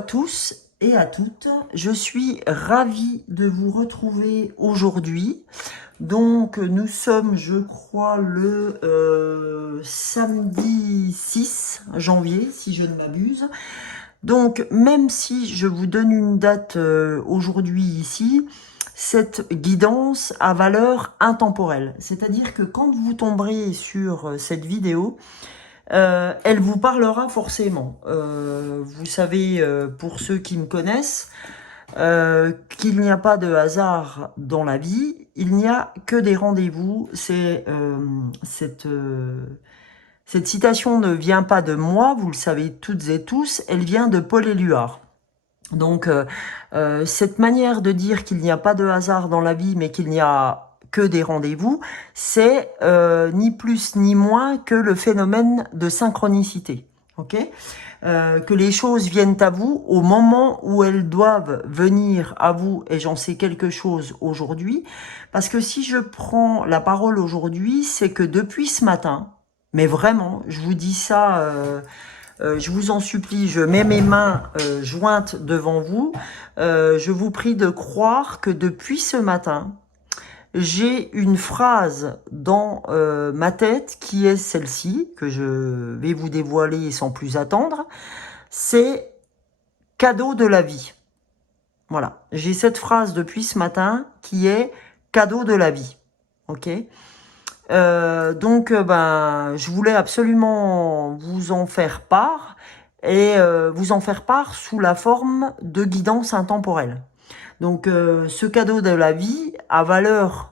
à tous et à toutes, je suis ravie de vous retrouver aujourd'hui. Donc nous sommes, je crois, le samedi 6 janvier, si je ne m'abuse. Donc même si je vous donne une date aujourd'hui ici, cette guidance a valeur intemporelle. C'est-à-dire que quand vous tomberez sur cette vidéo, elle vous parlera forcément. Vous savez, pour ceux qui me connaissent, qu'il n'y a pas de hasard dans la vie, il n'y a que des rendez-vous. Cette citation ne vient pas de moi, vous le savez toutes et tous, elle vient de Paul Éluard. Donc, cette manière de dire qu'il n'y a pas de hasard dans la vie, mais qu'il n'y a que des rendez-vous, c'est ni plus ni moins que le phénomène de synchronicité. Ok, que les choses viennent à vous au moment où elles doivent venir à vous, et j'en sais quelque chose aujourd'hui, parce que si je prends la parole aujourd'hui, c'est que depuis ce matin, mais vraiment, je vous dis ça, je vous en supplie, je mets mes mains jointes devant vous, je vous prie de croire que depuis ce matin, j'ai une phrase dans ma tête qui est celle-ci, que je vais vous dévoiler sans plus attendre. C'est cadeau de la vie. Voilà, j'ai cette phrase depuis ce matin qui est cadeau de la vie. Ok. Donc, je voulais absolument vous en faire part et vous en faire part sous la forme de guidance intemporelle. Donc, ce cadeau de la vie a valeur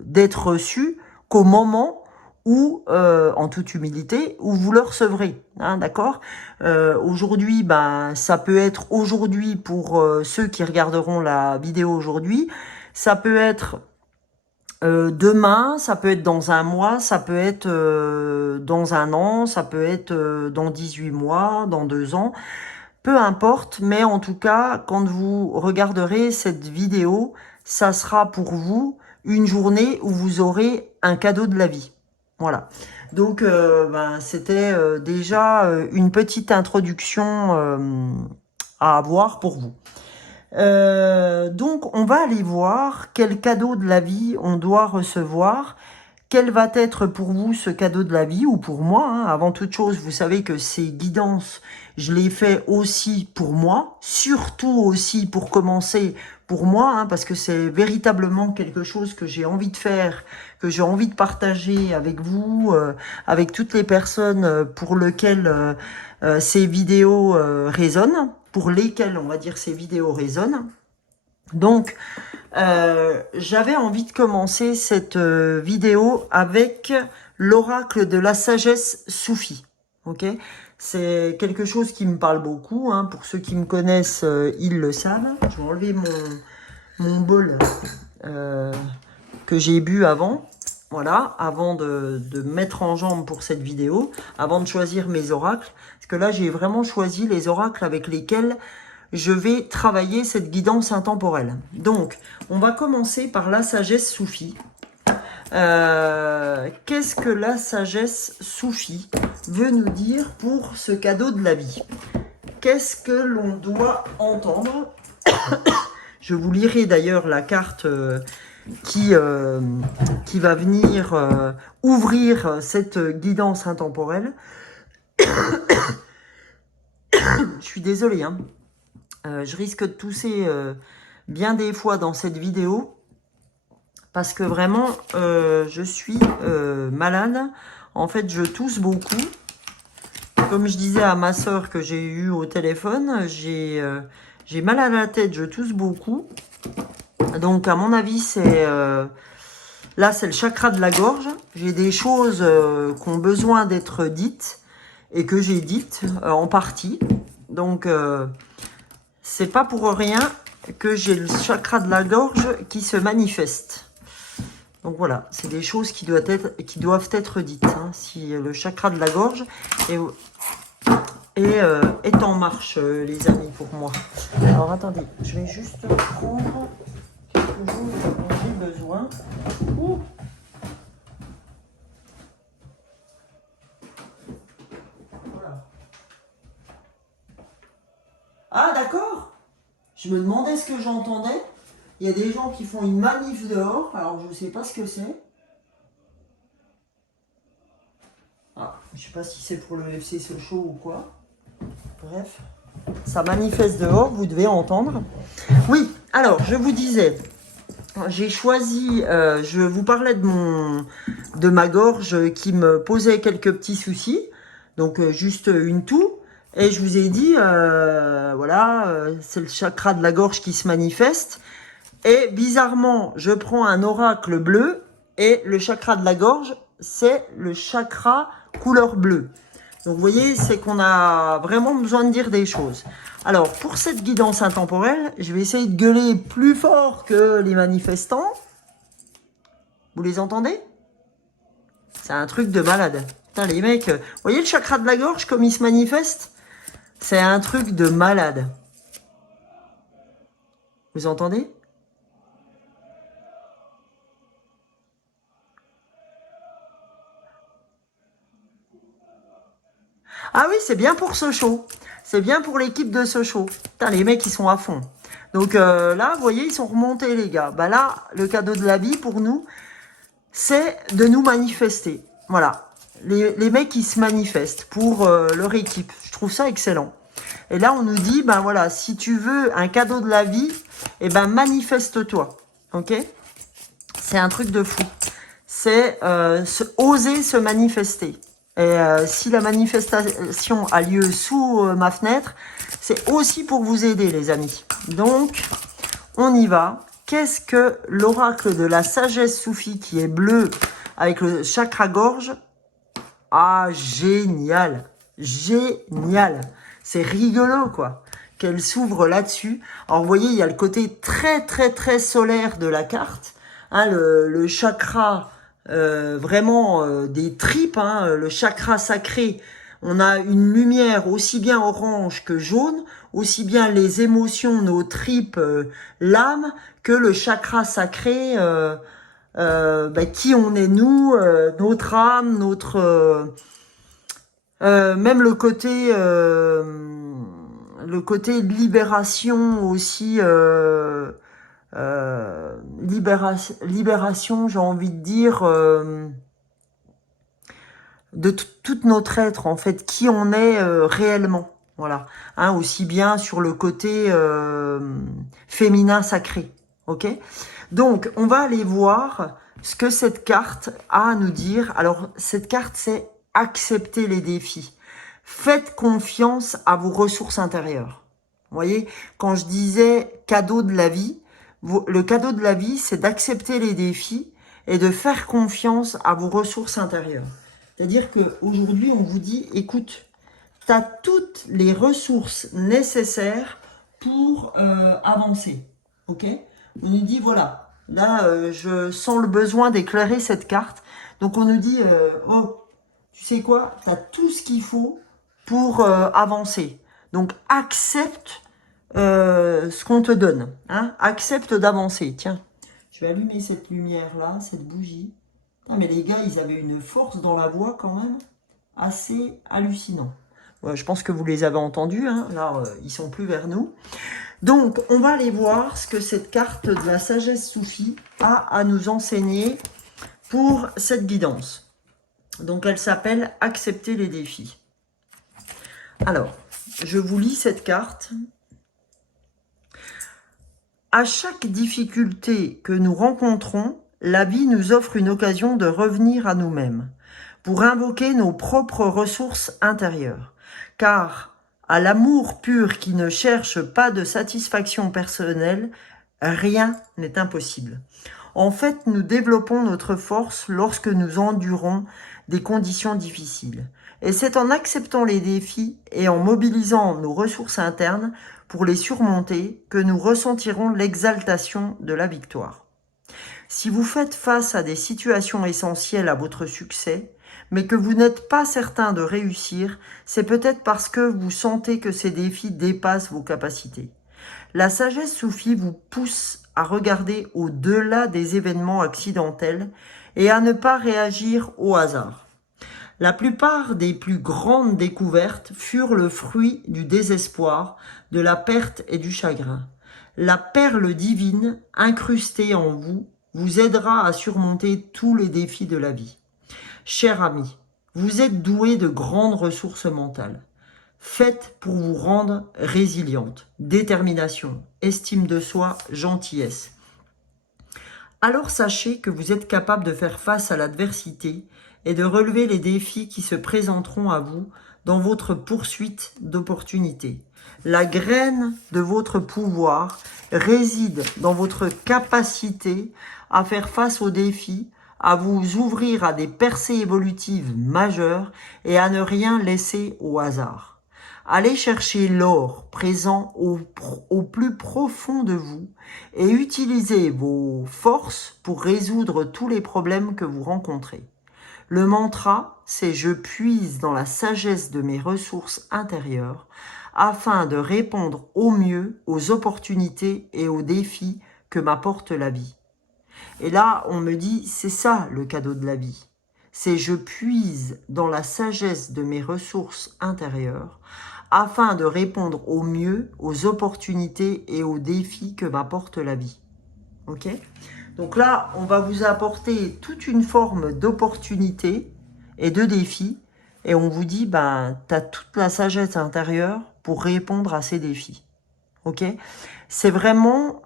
d'être reçu qu'au moment où, en toute humilité, où vous le recevrez, hein, d'accord. Aujourd'hui, ça peut être aujourd'hui pour ceux qui regarderont la vidéo aujourd'hui, ça peut être demain, ça peut être dans un mois, ça peut être dans un an, ça peut être dans 18 mois, dans 2 ans, peu importe, mais en tout cas, quand vous regarderez cette vidéo, ça sera pour vous une journée où vous aurez un cadeau de la vie. Voilà. Donc, c'était déjà une petite introduction à avoir pour vous. Donc, on va aller voir quel cadeau de la vie on doit recevoir. Quel va être pour vous ce cadeau de la vie, ou pour moi, hein. Avant toute chose, vous savez que ces guidances, je les fais aussi pour moi, surtout aussi pour commencer pour moi, hein, parce que c'est véritablement quelque chose que j'ai envie de faire, que j'ai envie de partager avec vous, avec toutes les personnes pour lesquelles ces vidéos résonnent, pour lesquelles, on va dire, ces vidéos résonnent. Donc, j'avais envie de commencer cette vidéo avec l'oracle de la sagesse soufie. Ok, c'est quelque chose qui me parle beaucoup, hein. Pour ceux qui me connaissent, ils le savent. Je vais enlever mon bol que j'ai bu avant. Voilà, avant de me mettre en jambe pour cette vidéo, avant de choisir mes oracles. Parce que là, j'ai vraiment choisi les oracles avec lesquels je vais travailler cette guidance intemporelle. Donc, on va commencer par la sagesse soufie. Qu'est-ce que la sagesse soufie veut nous dire pour ce cadeau de la vie? Qu'est-ce que l'on doit entendre? Je vous lirai d'ailleurs la carte qui va venir ouvrir cette guidance intemporelle. Je suis désolée, hein. Je risque de tousser bien des fois dans cette vidéo parce que vraiment je suis malade. En fait, je tousse beaucoup. Comme je disais à ma soeur que j'ai eu au téléphone, j'ai mal à la tête, je tousse beaucoup. Donc à mon avis, là c'est le chakra de la gorge. J'ai des choses qui ont besoin d'être dites et que j'ai dites en partie. Donc c'est pas pour rien que j'ai le chakra de la gorge qui se manifeste. Donc voilà, c'est des choses qui doivent être dites. Hein. Si le chakra de la gorge est en marche, les amis, pour moi. Alors attendez, je vais juste prendre quelque chose dont j'ai besoin. Ouh. Voilà. Ah, d'accord. Je me demandais ce que j'entendais. Il y a des gens qui font une manif dehors. Alors, je ne sais pas ce que c'est. Ah, je sais pas si c'est pour le FC Sochaux ou quoi. Bref, ça manifeste dehors, vous devez entendre. Oui, alors, je vous disais, j'ai choisi, je vous parlais de ma gorge qui me posait quelques petits soucis. Donc, juste une toux. Et je vous ai dit, voilà, c'est le chakra de la gorge qui se manifeste. Et bizarrement, je prends un oracle bleu et le chakra de la gorge, c'est le chakra couleur bleue. Donc vous voyez, c'est qu'on a vraiment besoin de dire des choses. Alors, pour cette guidance intemporelle, je vais essayer de gueuler plus fort que les manifestants. Vous les entendez? C'est un truc de malade. Putain, les mecs, vous voyez le chakra de la gorge comme il se manifeste? C'est un truc de malade. Vous entendez? Ah oui, c'est bien pour Sochaux. C'est bien pour l'équipe de Sochaux. Putain, les mecs, ils sont à fond. Donc là, vous voyez, ils sont remontés, les gars. Bah là, le cadeau de la vie pour nous, c'est de nous manifester. Voilà. Les mecs, ils se manifestent pour leur équipe. Je trouve ça excellent. Et là, on nous dit, ben voilà, si tu veux un cadeau de la vie, eh ben manifeste-toi. Ok? C'est un truc de fou. C'est oser se manifester. Et si la manifestation a lieu sous ma fenêtre, c'est aussi pour vous aider, les amis. Donc, on y va. Qu'est-ce que l'oracle de la sagesse soufie qui est bleu avec le chakra gorge? Ah, génial. Génial. C'est rigolo, quoi. Qu'elle s'ouvre là-dessus. Alors, vous voyez, il y a le côté très, très, très solaire de la carte. Hein, le chakra vraiment des tripes, hein, le chakra sacré. On a une lumière aussi bien orange que jaune, aussi bien les émotions, nos tripes, l'âme, que le chakra sacré, qui on est nous, notre âme, notre même le côté libération aussi, libération, j'ai envie de dire, de tout notre être, en fait, qui on est réellement. Voilà. Hein, aussi bien sur le côté féminin sacré. Ok? Donc, on va aller voir ce que cette carte a à nous dire. Alors, cette carte, c'est accepter les défis. Faites confiance à vos ressources intérieures. Vous voyez, quand je disais cadeau de la vie, le cadeau de la vie, c'est d'accepter les défis et de faire confiance à vos ressources intérieures. C'est-à-dire qu'aujourd'hui, on vous dit, écoute, tu as toutes les ressources nécessaires pour avancer. Ok? On nous dit, voilà, là, je sens le besoin d'éclairer cette carte. Donc, on nous dit, oh, tu sais quoi? Tu as tout ce qu'il faut pour avancer. Donc, accepte ce qu'on te donne. Hein? Accepte d'avancer. Tiens, je vais allumer cette lumière-là, cette bougie. Ah, mais les gars, ils avaient une force dans la voix quand même assez hallucinant. Ouais, je pense que vous les avez entendus. Hein? Là, ils sont plus vers nous. Donc, on va aller voir ce que cette carte de la sagesse soufie a à nous enseigner pour cette guidance. Donc, elle s'appelle « Accepter les défis ». Alors, je vous lis cette carte. À chaque difficulté que nous rencontrons, la vie nous offre une occasion de revenir à nous-mêmes, pour invoquer nos propres ressources intérieures. Car à l'amour pur qui ne cherche pas de satisfaction personnelle, rien n'est impossible. En fait, nous développons notre force lorsque nous endurons des conditions difficiles. Et c'est en acceptant les défis et en mobilisant nos ressources internes pour les surmonter que nous ressentirons l'exaltation de la victoire. Si vous faites face à des situations essentielles à votre succès, mais que vous n'êtes pas certain de réussir, c'est peut-être parce que vous sentez que ces défis dépassent vos capacités. La sagesse soufie vous pousse à regarder au-delà des événements accidentels et à ne pas réagir au hasard. La plupart des plus grandes découvertes furent le fruit du désespoir, de la perte et du chagrin. La perle divine incrustée en vous vous aidera à surmonter tous les défis de la vie. Cher ami, vous êtes doué de grandes ressources mentales. Faites pour vous rendre résiliente, détermination, estime de soi, gentillesse. Alors sachez que vous êtes capable de faire face à l'adversité et de relever les défis qui se présenteront à vous dans votre poursuite d'opportunités. La graine de votre pouvoir réside dans votre capacité à faire face aux défis, à vous ouvrir à des percées évolutives majeures et à ne rien laisser au hasard. Allez chercher l'or présent au plus profond de vous et utilisez vos forces pour résoudre tous les problèmes que vous rencontrez. Le mantra, c'est « Je puise dans la sagesse de mes ressources intérieures afin de répondre au mieux aux opportunités et aux défis que m'apporte la vie. » Et là, on me dit, c'est ça le cadeau de la vie. C'est « Je puise dans la sagesse de mes ressources intérieures afin de répondre au mieux aux opportunités et aux défis que m'apporte la vie. » Ok ? Donc là, on va vous apporter toute une forme d'opportunité et de défis. Et on vous dit, ben, tu as toute la sagesse intérieure pour répondre à ces défis. Ok ? C'est vraiment,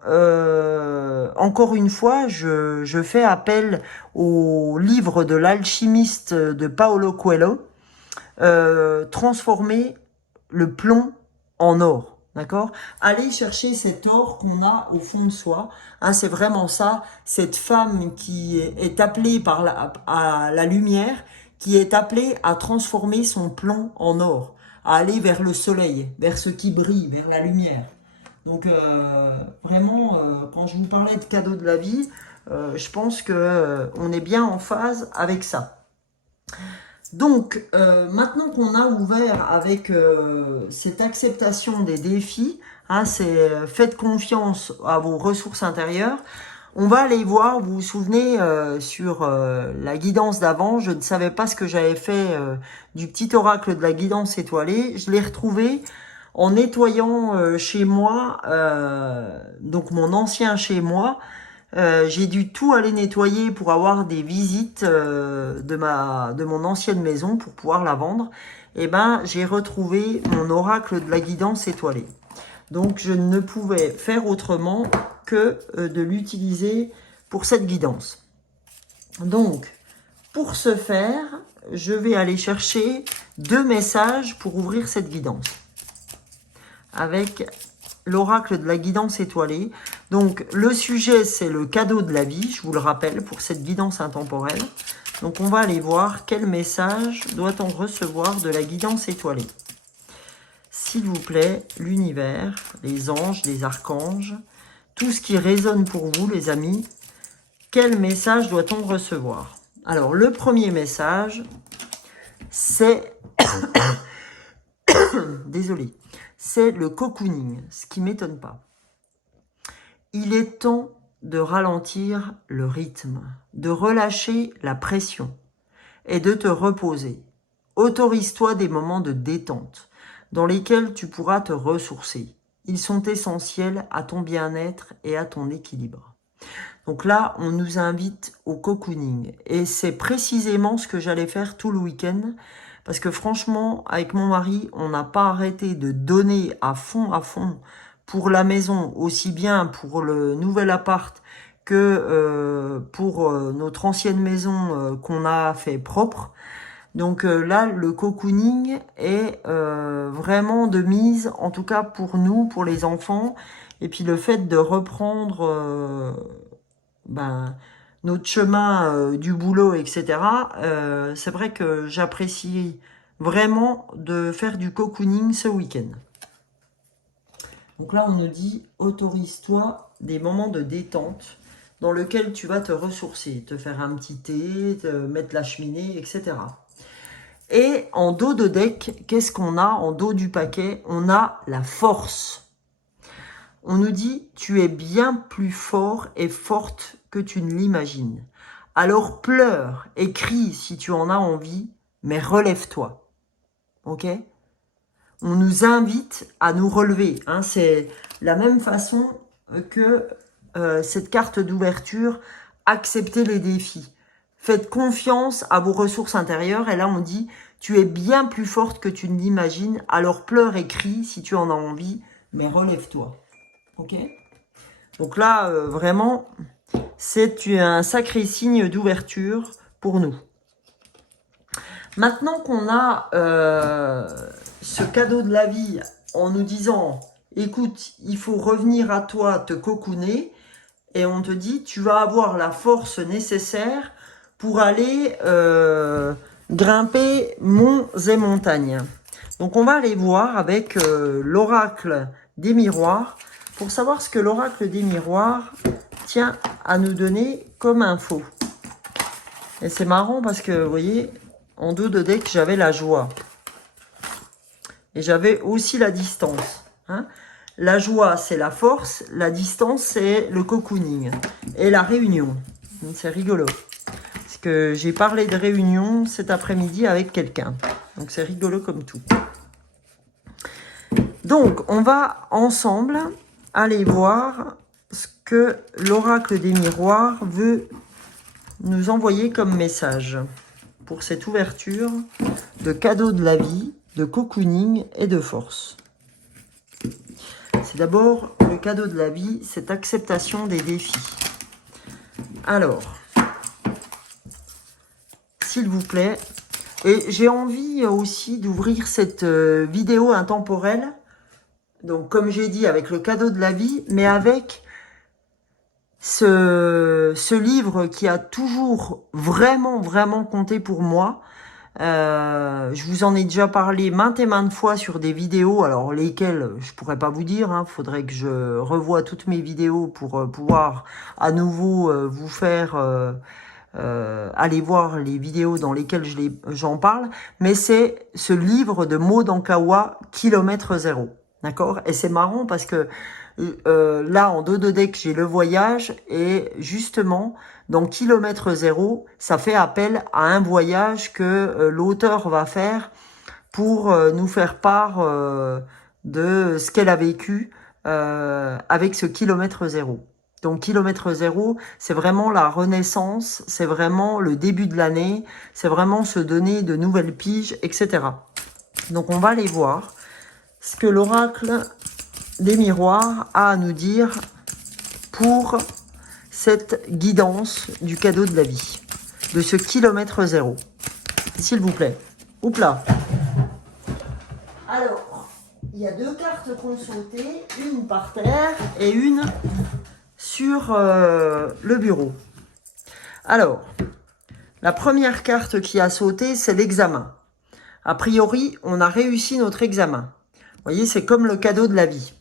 encore une fois, je fais appel au livre de l'alchimiste de Paulo Coelho, Transformer le plomb en or. D'accord? Allez chercher cet or qu'on a au fond de soi. Hein, c'est vraiment ça, cette femme qui est appelée à la lumière, qui est appelée à transformer son plomb en or, à aller vers le soleil, vers ce qui brille, vers la lumière. Donc vraiment, quand je vous parlais de cadeau de la vie, je pense que on est bien en phase avec ça. Donc, maintenant qu'on a ouvert avec cette acceptation des défis, hein, c'est faites confiance à vos ressources intérieures, on va aller voir, vous vous souvenez, sur la guidance d'avant, je ne savais pas ce que j'avais fait du petit oracle de la guidance étoilée, je l'ai retrouvé en nettoyant chez moi, donc mon ancien chez moi. J'ai dû tout aller nettoyer pour avoir des visites de mon ancienne maison pour pouvoir la vendre. Et ben, j'ai retrouvé mon oracle de la guidance étoilée. Donc, je ne pouvais faire autrement que de l'utiliser pour cette guidance. Donc, pour ce faire, je vais aller chercher 2 messages pour ouvrir cette guidance. Avec l'oracle de la guidance étoilée. Donc, le sujet, c'est le cadeau de la vie, je vous le rappelle, pour cette guidance intemporelle. Donc, on va aller voir quel message doit-on recevoir de la guidance étoilée. S'il vous plaît, l'univers, les anges, les archanges, tout ce qui résonne pour vous, les amis, quel message doit-on recevoir? Alors, le premier message, c'est... Désolé. C'est le cocooning, ce qui ne m'étonne pas. Il est temps de ralentir le rythme, de relâcher la pression et de te reposer. Autorise-toi des moments de détente dans lesquels tu pourras te ressourcer. Ils sont essentiels à ton bien-être et à ton équilibre. Donc là, on nous invite au cocooning et c'est précisément ce que j'allais faire tout le week-end. Parce que franchement, avec mon mari, on n'a pas arrêté de donner à fond pour la maison, aussi bien pour le nouvel appart que pour notre ancienne maison qu'on a fait propre. Donc là, le cocooning est vraiment de mise, en tout cas pour nous, pour les enfants. Et puis le fait de reprendre notre chemin du boulot, etc. C'est vrai que j'apprécie vraiment de faire du cocooning ce week-end. Donc là, on nous dit, autorise-toi des moments de détente dans lesquels tu vas te ressourcer, te faire un petit thé, te mettre la cheminée, etc. Et en dos de deck, qu'est-ce qu'on a en dos du paquet? On a la force. On nous dit, tu es bien plus fort et forte que tu ne l'imagines. Alors pleure et crie si tu en as envie, mais relève-toi. Ok? On nous invite à nous relever. Hein, c'est la même façon que cette carte d'ouverture, accepter les défis. Faites confiance à vos ressources intérieures. Et là, on dit, tu es bien plus forte que tu ne l'imagines. Alors pleure et crie si tu en as envie, mais relève-toi. Ok? Donc là, vraiment, c'est un sacré signe d'ouverture pour nous. Maintenant qu'on a ce cadeau de la vie en nous disant, écoute, il faut revenir à toi, te cocooner, et on te dit, tu vas avoir la force nécessaire pour aller grimper monts et montagnes. Donc on va aller voir avec l'oracle des miroirs, pour savoir ce que l'oracle des miroirs tient à nous donner comme info. Et c'est marrant parce que, vous voyez, en dos de deck, j'avais la joie. Et j'avais aussi la distance. Hein. La joie, c'est la force. La distance, c'est le cocooning. Et la réunion. C'est rigolo. Parce que j'ai parlé de réunion cet après-midi avec quelqu'un. Donc, c'est rigolo comme tout. Donc, on va ensemble aller voir ce que l'oracle des miroirs veut nous envoyer comme message pour cette ouverture de cadeau de la vie, de cocooning et de force. C'est d'abord le cadeau de la vie, cette acceptation des défis. Alors, s'il vous plaît, et j'ai envie aussi d'ouvrir cette vidéo intemporelle, donc comme j'ai dit, avec le cadeau de la vie, mais avec ce livre qui a toujours vraiment compté pour moi. Je vous en ai déjà parlé maintes et maintes fois sur des vidéos, alors lesquelles je pourrais pas vous dire, hein, faudrait que je revoie toutes mes vidéos pour pouvoir à nouveau vous faire aller voir les vidéos dans lesquelles j'en parle, mais c'est ce livre de Maud Ankawa, Kilomètre Zéro, d'accord? Et c'est marrant parce que là, en dos de deck, j'ai le voyage, et justement, dans Kilomètre Zéro, ça fait appel à un voyage que l'auteur va faire pour nous faire part de ce qu'elle a vécu avec ce Kilomètre Zéro. Donc, Kilomètre Zéro, c'est vraiment la renaissance, c'est vraiment le début de l'année, c'est vraiment se donner de nouvelles piges, etc. Donc, on va aller voir ce que l'oracle des miroirs a à nous dire pour cette guidance du cadeau de la vie, de ce Kilomètre Zéro. S'il vous plaît. Oups là. Alors, il y a deux cartes qui ont sauté, une par terre et une sur le bureau. Alors, la première carte qui a sauté, c'est l'examen. A priori, on a réussi notre examen. Vous voyez, c'est comme le cadeau de la vie.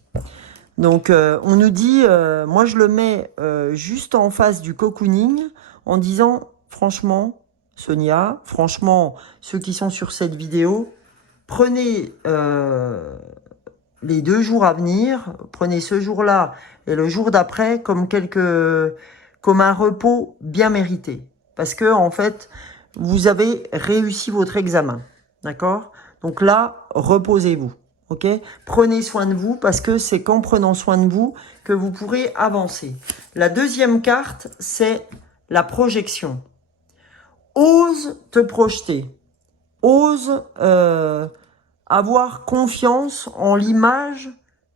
Donc, on nous dit, moi je le mets juste en face du cocooning en disant, franchement, Sonia, franchement, ceux qui sont sur cette vidéo, prenez les 2 jours à venir, prenez ce jour-là et le jour d'après comme un repos bien mérité. Parce que, en fait, vous avez réussi votre examen. D'accord? Donc là, reposez-vous. Ok? Prenez soin de vous parce que c'est qu'en prenant soin de vous que vous pourrez avancer. La deuxième carte, c'est la projection. Ose te projeter. Ose avoir confiance en l'image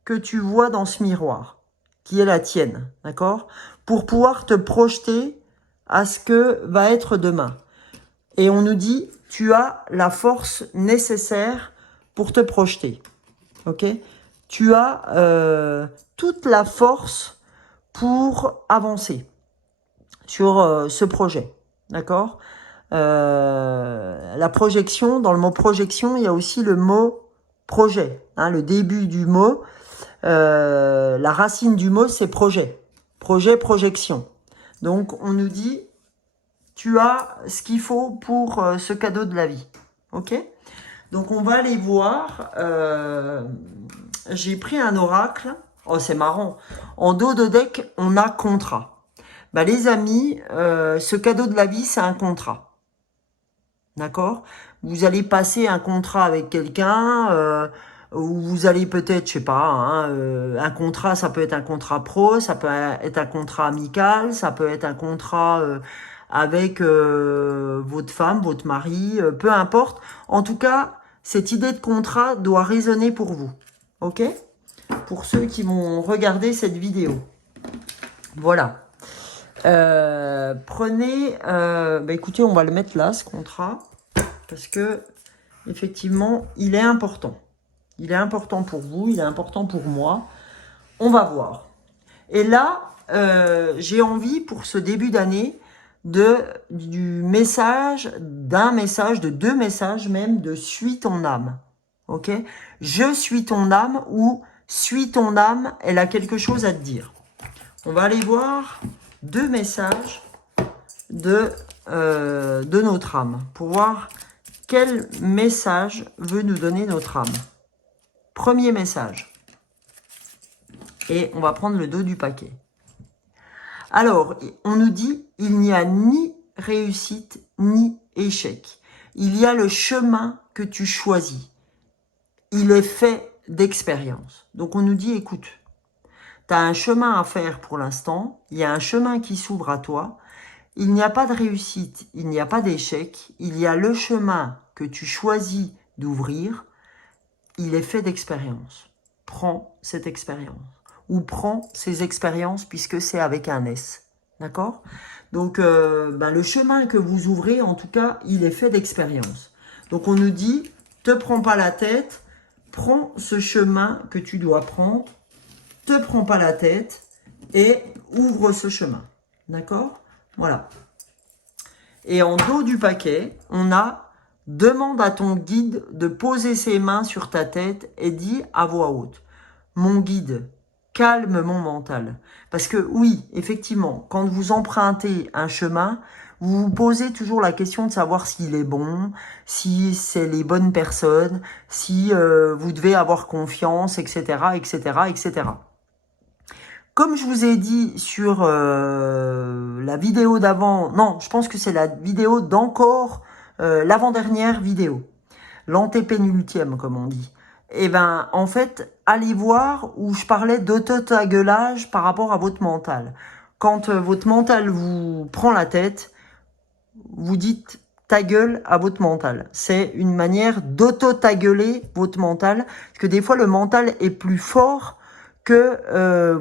que tu vois dans ce miroir, qui est la tienne. D'accord? Pour pouvoir te projeter à ce que va être demain. Et on nous dit, tu as la force nécessaire pour te projeter. Ok, tu as toute la force pour avancer sur ce projet, d'accord? La projection, dans le mot projection, il y a aussi le mot projet, hein, le début du mot, la racine du mot, c'est projet, projection. Donc, on nous dit, tu as ce qu'il faut pour ce cadeau de la vie, ok? Donc, on va aller voir. J'ai pris un oracle. Oh, c'est marrant. En dos de deck, on a contrat. Bah, les amis, ce cadeau de la vie, c'est un contrat. D'accord? Vous allez passer un contrat avec quelqu'un, ou vous allez peut-être, je sais pas, hein, un contrat, ça peut être un contrat pro, ça peut être un contrat amical, ça peut être un contrat avec votre femme, votre mari, peu importe. En tout cas, cette idée de contrat doit résonner pour vous. Ok? Pour ceux qui vont regarder cette vidéo. Voilà. Prenez, bah écoutez, on va le mettre là, ce contrat, parce que effectivement, il est important. Il est important pour vous, il est important pour moi. On va voir. Et là, j'ai envie pour ce début d'année d'un message, de 2 messages même, de suis ton âme. Ok? Je suis ton âme ou suis ton âme, elle a quelque chose à te dire. On va aller voir 2 messages de notre âme pour voir quel message veut nous donner notre âme. Premier message. Et on va prendre le dos du paquet. Alors, on nous dit, il n'y a ni réussite ni échec. Il y a le chemin que tu choisis. Il est fait d'expérience. Donc on nous dit, écoute, tu as un chemin à faire pour l'instant, il y a un chemin qui s'ouvre à toi, il n'y a pas de réussite, il n'y a pas d'échec, il y a le chemin que tu choisis d'ouvrir, il est fait d'expérience. Prends cette expérience. Ou prends ces expériences puisque c'est avec un S. D'accord? Donc, le chemin que vous ouvrez, en tout cas, il est fait d'expérience. Donc, on nous dit, te prends pas la tête, prends ce chemin que tu dois prendre, te prends pas la tête et ouvre ce chemin. D'accord? Voilà. Et en dos du paquet, on a « Demande à ton guide de poser ses mains sur ta tête et dis à voix haute. Mon guide, calme mon mental. » Parce que oui, effectivement, quand vous empruntez un chemin, vous vous posez toujours la question de savoir s'il est bon, si c'est les bonnes personnes, si vous devez avoir confiance, etc., etc., etc. Comme je vous ai dit sur la vidéo d'avant, non, je pense que c'est la vidéo d'encore, l'avant-dernière vidéo, l'antépénultième comme on dit. Et ben, en fait, allez voir où je parlais d'auto-taguelage par rapport à votre mental. Quand votre mental vous prend la tête, vous dites ta gueule à votre mental. C'est une manière d'auto-tagueler votre mental, parce que des fois, le mental est plus fort que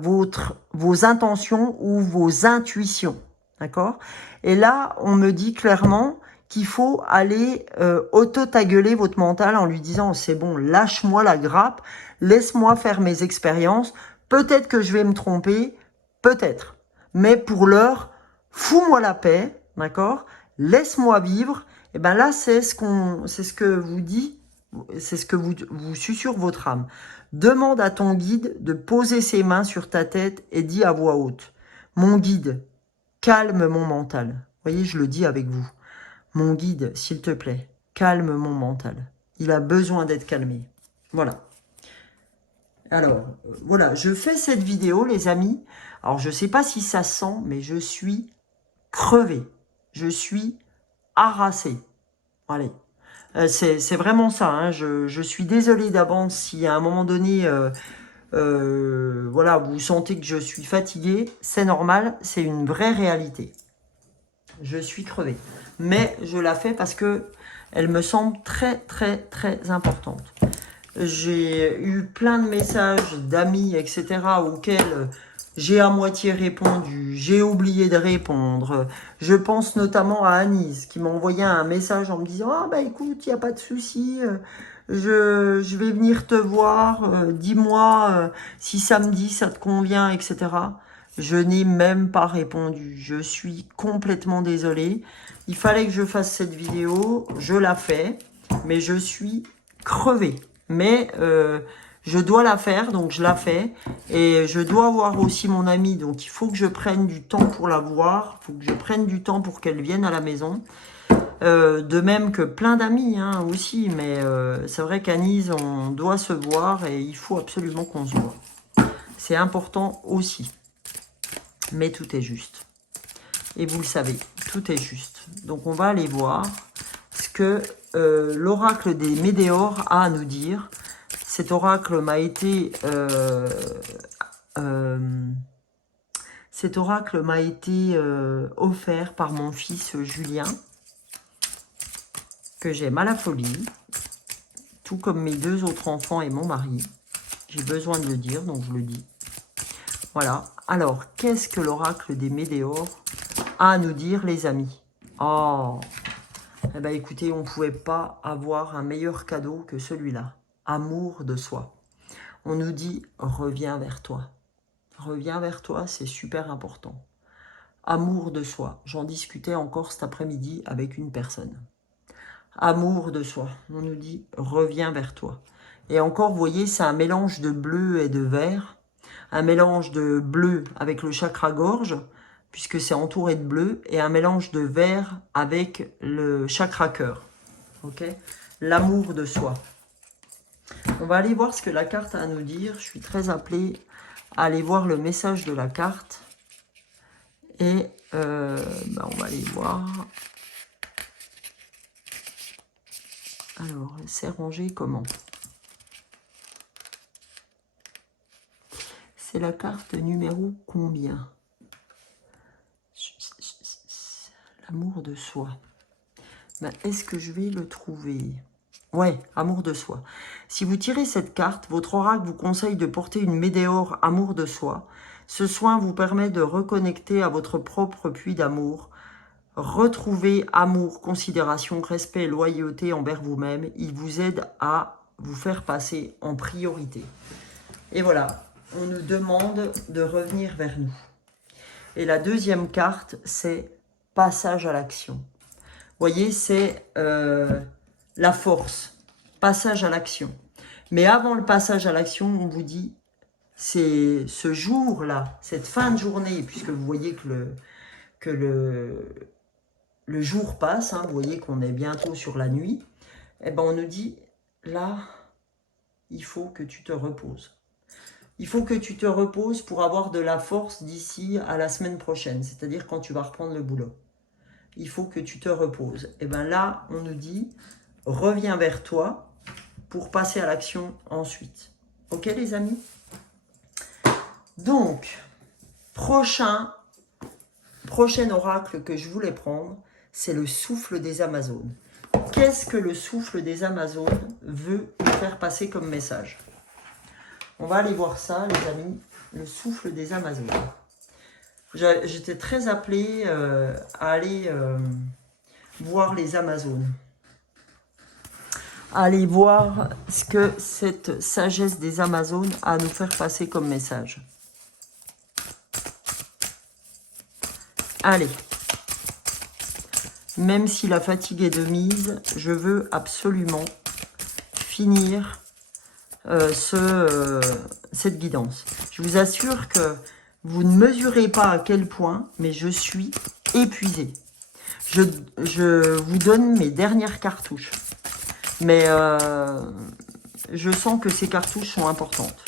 vos intentions ou vos intuitions. D'accord? Et là, on me dit clairement qu'il faut aller auto-tagueler votre mental en lui disant « c'est bon, lâche-moi la grappe, laisse-moi faire mes expériences, peut-être que je vais me tromper, peut-être. Mais pour l'heure, fous-moi la paix, d'accord? Laisse-moi vivre. » Et ben là, c'est ce que vous dit, c'est ce que vous susurre votre âme. Demande à ton guide de poser ses mains sur ta tête et dis à voix haute. Mon guide, calme mon mental. Vous voyez, je le dis avec vous. Mon guide, s'il te plaît, calme mon mental. Il a besoin d'être calmé. Voilà. Alors, voilà, je fais cette vidéo, les amis. Alors, je ne sais pas si ça se sent, mais je suis crevé. Je suis harassé. Allez. C'est vraiment ça. Hein. Je suis désolée d'avance si à un moment donné, voilà, vous sentez que je suis fatiguée. C'est normal, c'est une vraie réalité. Je suis crevée. Mais je la fais parce que elle me semble très, très, très importante. J'ai eu plein de messages d'amis, etc., auxquels j'ai à moitié répondu, j'ai oublié de répondre. Je pense notamment à Anise qui m'a envoyé un message en me disant « Ah bah écoute, il n'y a pas de souci, je vais venir te voir, dis-moi si samedi ça te convient, etc. » Je n'ai même pas répondu, je suis complètement désolée. Il fallait que je fasse cette vidéo, je la fais, mais je suis crevée. Mais je dois la faire, donc je la fais. Et je dois voir aussi mon amie, donc il faut que je prenne du temps pour la voir. Il faut que je prenne du temps pour qu'elle vienne à la maison. De même que plein d'amis hein, aussi, mais c'est vrai qu'Anise, on doit se voir et il faut absolument qu'on se voit. C'est important aussi. Mais tout est juste. Et vous le savez, tout est juste. Donc on va aller voir ce que l'oracle des Médéors a à nous dire. Cet oracle m'a été... cet oracle m'a été offert par mon fils Julien, que j'aime à la folie, tout comme mes 2 autres enfants et mon mari. J'ai besoin de le dire, donc je le dis. Voilà. Alors, qu'est-ce que l'oracle des Médéors a à nous dire, les amis? Oh, eh bien, écoutez, on ne pouvait pas avoir un meilleur cadeau que celui-là. Amour de soi. On nous dit, reviens vers toi. Reviens vers toi, c'est super important. Amour de soi. J'en discutais encore cet après-midi avec une personne. Amour de soi. On nous dit, reviens vers toi. Et encore, vous voyez, c'est un mélange de bleu et de vert. Un mélange de bleu avec le chakra gorge, puisque c'est entouré de bleu, et un mélange de vert avec le chakra cœur. Ok? L'amour de soi. On va aller voir ce que la carte a à nous dire. Je suis très appelée à aller voir le message de la carte. Et on va aller voir. Alors, c'est rangé comment? C'est la carte numéro combien? L'amour de soi. Ben, est-ce que je vais le trouver? Ouais, amour de soi. Si vous tirez cette carte, votre oracle vous conseille de porter une Médéor amour de soi. Ce soin vous permet de reconnecter à votre propre puits d'amour. Retrouver amour, considération, respect et loyauté envers vous-même. Il vous aide à vous faire passer en priorité. Et voilà, on nous demande de revenir vers nous. Et la deuxième carte, c'est passage à l'action. Vous voyez, c'est la force, passage à l'action. Mais avant le passage à l'action, on vous dit, c'est ce jour-là, cette fin de journée, puisque vous voyez que le jour passe, hein, vous voyez qu'on est bientôt sur la nuit, et ben on nous dit, là, il faut que tu te reposes. Il faut que tu te reposes pour avoir de la force d'ici à la semaine prochaine, c'est-à-dire quand tu vas reprendre le boulot. Il faut que tu te reposes. Et bien là, on nous dit, reviens vers toi pour passer à l'action ensuite. Ok les amis? Donc, prochain oracle que je voulais prendre, c'est le souffle des Amazones. Qu'est-ce que le souffle des Amazones veut nous faire passer comme message? On va aller voir ça, les amis. Le souffle des Amazones. J'étais très appelée à aller voir les Amazones. Aller voir ce que cette sagesse des Amazones a à nous faire passer comme message. Allez. Même si la fatigue est de mise, je veux absolument finir cette guidance. Je vous assure que vous ne mesurez pas à quel point, mais je suis épuisée. Je vous donne mes dernières cartouches. Mais je sens que ces cartouches sont importantes.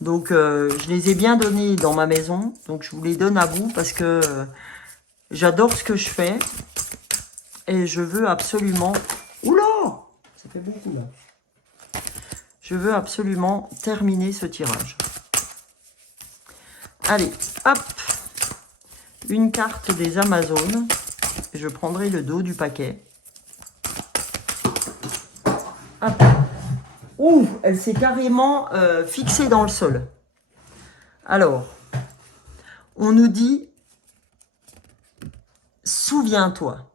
Donc, je les ai bien données dans ma maison. Donc, je vous les donne à vous parce que j'adore ce que je fais. Et je veux absolument... Oula! Ça fait beaucoup, là. Je veux absolument terminer ce tirage. Allez, hop! Une carte des Amazones. Je prendrai le dos du paquet. Hop! Ouh! Elle s'est carrément fixée dans le sol. Alors, on nous dit... Souviens-toi.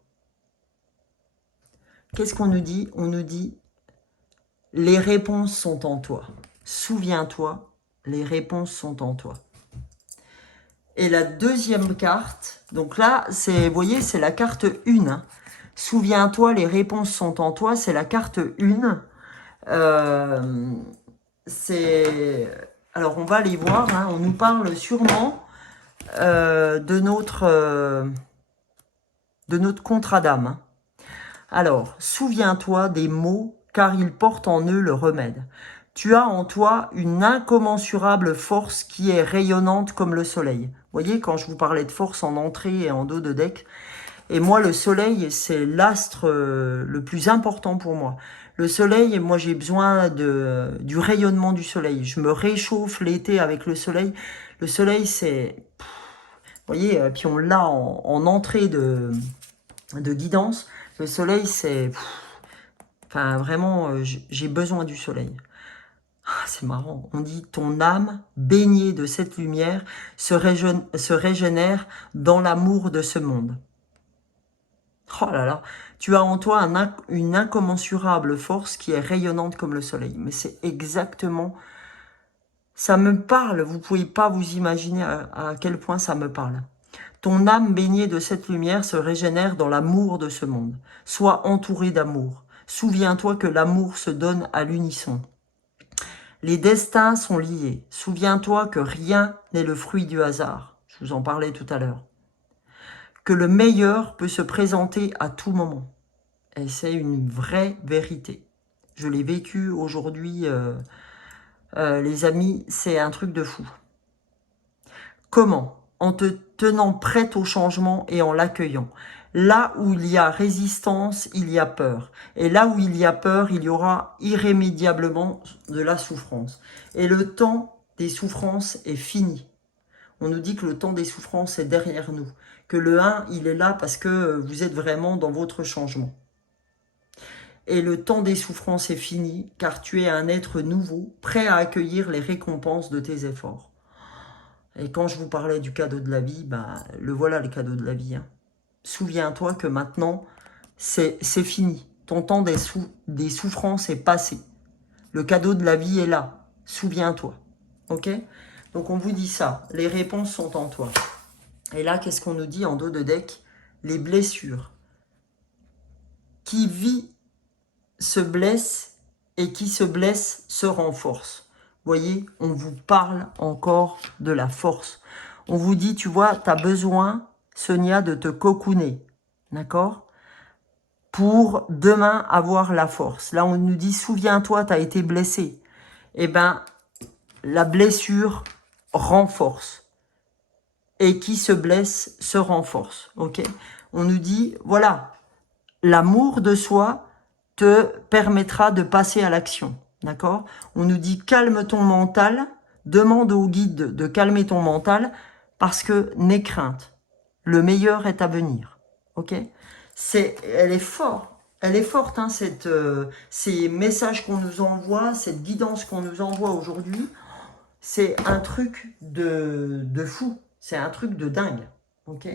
Qu'est-ce qu'on nous dit? On nous dit... Les réponses sont en toi. Souviens-toi, les réponses sont en toi. Et la deuxième carte, donc là, vous voyez, c'est la carte 1. Hein. Souviens-toi, les réponses sont en toi, c'est la carte 1. Alors, on va aller voir, hein, on nous parle sûrement de notre contrat d'âme. Hein. Alors, souviens-toi des mots car ils portent en eux le remède. Tu as en toi une incommensurable force qui est rayonnante comme le soleil. Vous voyez, quand je vous parlais de force en entrée et en dos de deck, Et moi, le soleil, c'est l'astre le plus important pour moi. Le soleil, moi, j'ai besoin du rayonnement du soleil. Je me réchauffe l'été avec le soleil. Le soleil, c'est... Vous voyez, puis on l'a en entrée de guidance. Le soleil, c'est... Enfin, vraiment, j'ai besoin du soleil. Ah, c'est marrant. On dit, ton âme, baignée de cette lumière, se régénère dans l'amour de ce monde. Oh là là, tu as en toi une incommensurable force qui est rayonnante comme le soleil. Mais c'est exactement... Ça me parle, vous pouvez pas vous imaginer à quel point ça me parle. Ton âme baignée de cette lumière se régénère dans l'amour de ce monde. Sois entouré d'amour. Souviens-toi que l'amour se donne à l'unisson. Les destins sont liés. Souviens-toi que rien n'est le fruit du hasard. Je vous en parlais tout à l'heure. Que le meilleur peut se présenter à tout moment. Et c'est une vraie vérité. Je l'ai vécu aujourd'hui, les amis, c'est un truc de fou. Comment? En te tenant prête au changement et en l'accueillant. Là où il y a résistance, il y a peur. Et là où il y a peur, il y aura irrémédiablement de la souffrance. Et le temps des souffrances est fini. On nous dit que le temps des souffrances est derrière nous. Que le 1, il est là parce que vous êtes vraiment dans votre changement. Et le temps des souffrances est fini, car tu es un être nouveau, prêt à accueillir les récompenses de tes efforts. Et quand je vous parlais du cadeau de la vie, le voilà le cadeau de la vie. Hein. Souviens-toi que maintenant, c'est fini. Ton temps des souffrances est passé. Le cadeau de la vie est là. Souviens-toi. Ok? Donc on vous dit ça. Les réponses sont en toi. Et là, qu'est-ce qu'on nous dit en dos de deck? Les blessures. Qui vit se blesse et qui se blesse se renforce. Vous voyez, on vous parle encore de la force. On vous dit, tu vois, tu as besoin, Sonia, de te cocooner. D'accord? Pour demain avoir la force. Là, on nous dit, souviens-toi, tu as été blessé. Eh bien, la blessure renforce. Et qui se blesse se renforce. Ok? On nous dit, voilà, l'amour de soi te permettra de passer à l'action. D'accord? On nous dit calme ton mental, demande au guide de calmer ton mental parce que n'aie crainte. Le meilleur est à venir. Ok? Elle est forte. Elle est forte, hein, ces messages qu'on nous envoie, cette guidance qu'on nous envoie aujourd'hui. C'est un truc de fou. C'est un truc de dingue. Ok?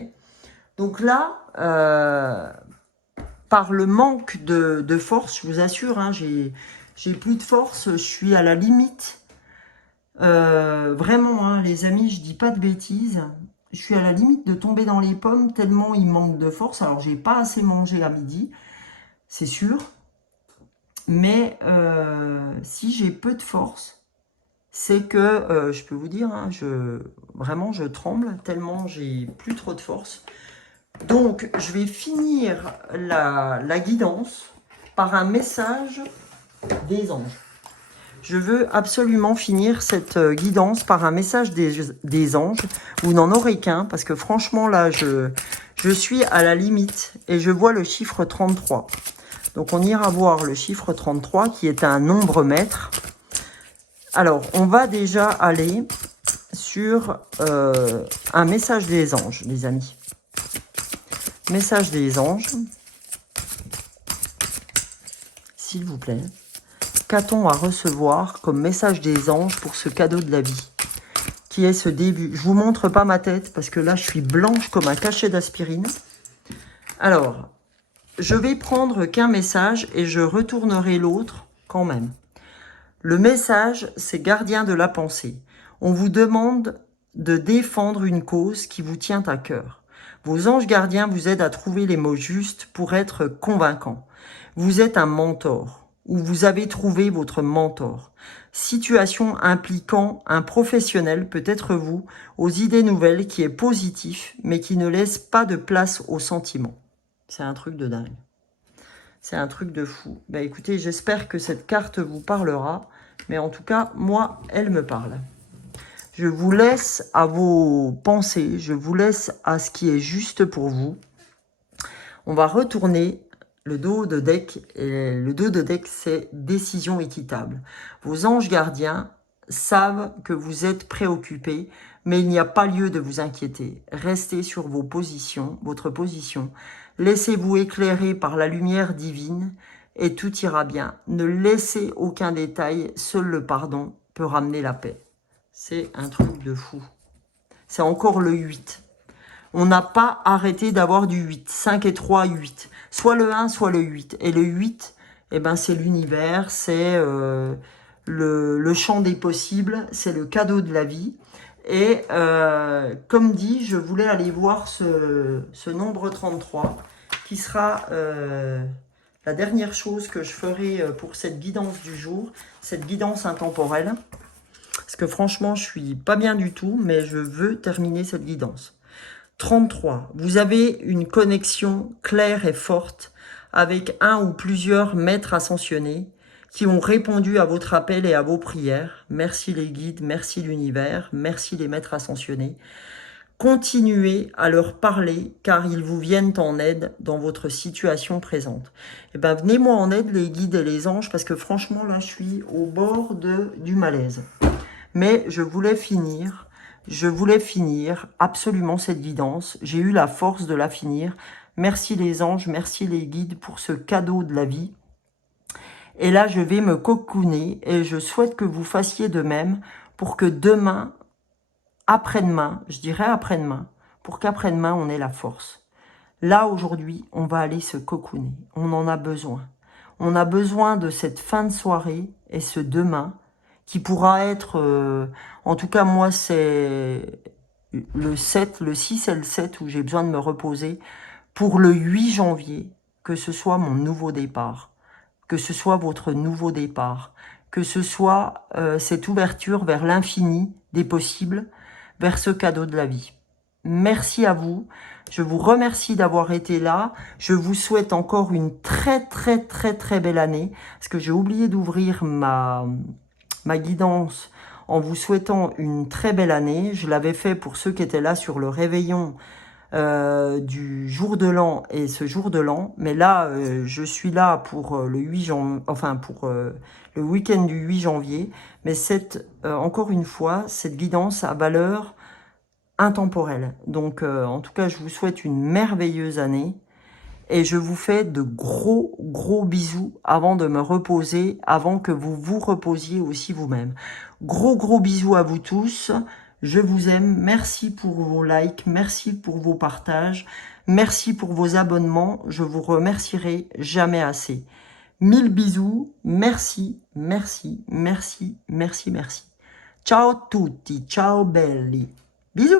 Donc là, par le manque de force, je vous assure, hein, j'ai plus de force, je suis à la limite. Vraiment, hein, les amis, je dis pas de bêtises. Je suis à la limite de tomber dans les pommes tellement il manque de force. Alors, j'ai pas assez mangé à midi, c'est sûr. Mais si j'ai peu de force, c'est que, je peux vous dire, hein, vraiment, je tremble tellement j'ai plus trop de force. Donc, je vais finir la guidance par un message des anges. Je veux absolument finir cette guidance par un message des anges. Vous n'en aurez qu'un, parce que franchement, là, je suis à la limite et je vois le chiffre 33. Donc, on ira voir le chiffre 33, qui est un nombre maître. Alors, on va déjà aller sur un message des anges, les amis. Message des anges. S'il vous plaît. Qu'a-t-on à recevoir comme message des anges pour ce cadeau de la vie? Qui est ce début? Je vous montre pas ma tête parce que là, je suis blanche comme un cachet d'aspirine. Alors, je vais prendre qu'un message et je retournerai l'autre quand même. Le message, c'est gardien de la pensée. On vous demande de défendre une cause qui vous tient à cœur. Vos anges gardiens vous aident à trouver les mots justes pour être convaincants. Vous êtes un mentor, ou vous avez trouvé votre mentor. Situation impliquant un professionnel, peut-être vous, aux idées nouvelles, qui est positif, mais qui ne laisse pas de place aux sentiments. C'est un truc de dingue. C'est un truc de fou. Bah écoutez, j'espère que cette carte vous parlera, mais en tout cas, moi, elle me parle. Je vous laisse à vos pensées, je vous laisse à ce qui est juste pour vous. On va retourner le dos de deck. Et le dos de deck, c'est décision équitable. Vos anges gardiens savent que vous êtes préoccupés, mais il n'y a pas lieu de vous inquiéter. Restez sur vos positions, votre position. Laissez-vous éclairer par la lumière divine et tout ira bien. Ne laissez aucun détail, seul le pardon peut ramener la paix. C'est un truc de fou. C'est encore le 8. On n'a pas arrêté d'avoir du 8. 5 et 3, 8. Soit le 1, soit le 8. Et le 8, eh ben, c'est l'univers, c'est le champ des possibles, c'est le cadeau de la vie. Et comme dit, je voulais aller voir ce nombre 33, qui sera la dernière chose que je ferai pour cette guidance du jour, cette guidance intemporelle. Parce que franchement, je suis pas bien du tout, mais je veux terminer cette guidance. 33. Vous avez une connexion claire et forte avec un ou plusieurs maîtres ascensionnés qui ont répondu à votre appel et à vos prières. Merci les guides, merci l'univers, merci les maîtres ascensionnés. Continuez à leur parler car ils vous viennent en aide dans votre situation présente. Eh ben, venez-moi en aide les guides et les anges parce que franchement là je suis au bord du malaise. Mais je voulais finir absolument cette guidance. J'ai eu la force de la finir. Merci les anges, merci les guides pour ce cadeau de la vie. Et là, je vais me cocooner et je souhaite que vous fassiez de même pour que demain, après-demain, je dirais après-demain, pour qu'après-demain, on ait la force. Là, aujourd'hui, on va aller se cocooner. On en a besoin. On a besoin de cette fin de soirée et ce demain qui pourra être, en tout cas moi c'est le 7, le 6 et le 7 où j'ai besoin de me reposer, pour le 8 janvier, que ce soit mon nouveau départ, que ce soit votre nouveau départ, que ce soit cette ouverture vers l'infini des possibles, vers ce cadeau de la vie. Merci à vous, je vous remercie d'avoir été là, je vous souhaite encore une très belle année, parce que j'ai oublié d'ouvrir ma guidance en vous souhaitant une très belle année. Je l'avais fait pour ceux qui étaient là sur le réveillon du jour de l'an et ce jour de l'an. Mais là, je suis là pour le 8 janvier, enfin pour le week-end du 8 janvier. Mais encore une fois, cette guidance a valeur intemporelle. Donc, en tout cas, je vous souhaite une merveilleuse année. Et je vous fais de gros bisous avant de me reposer, avant que vous vous reposiez aussi vous-même. Gros bisous à vous tous. Je vous aime. Merci pour vos likes. Merci pour vos partages. Merci pour vos abonnements. Je vous remercierai jamais assez. 1000 bisous. Merci. Ciao tutti. Ciao belli. Bisous.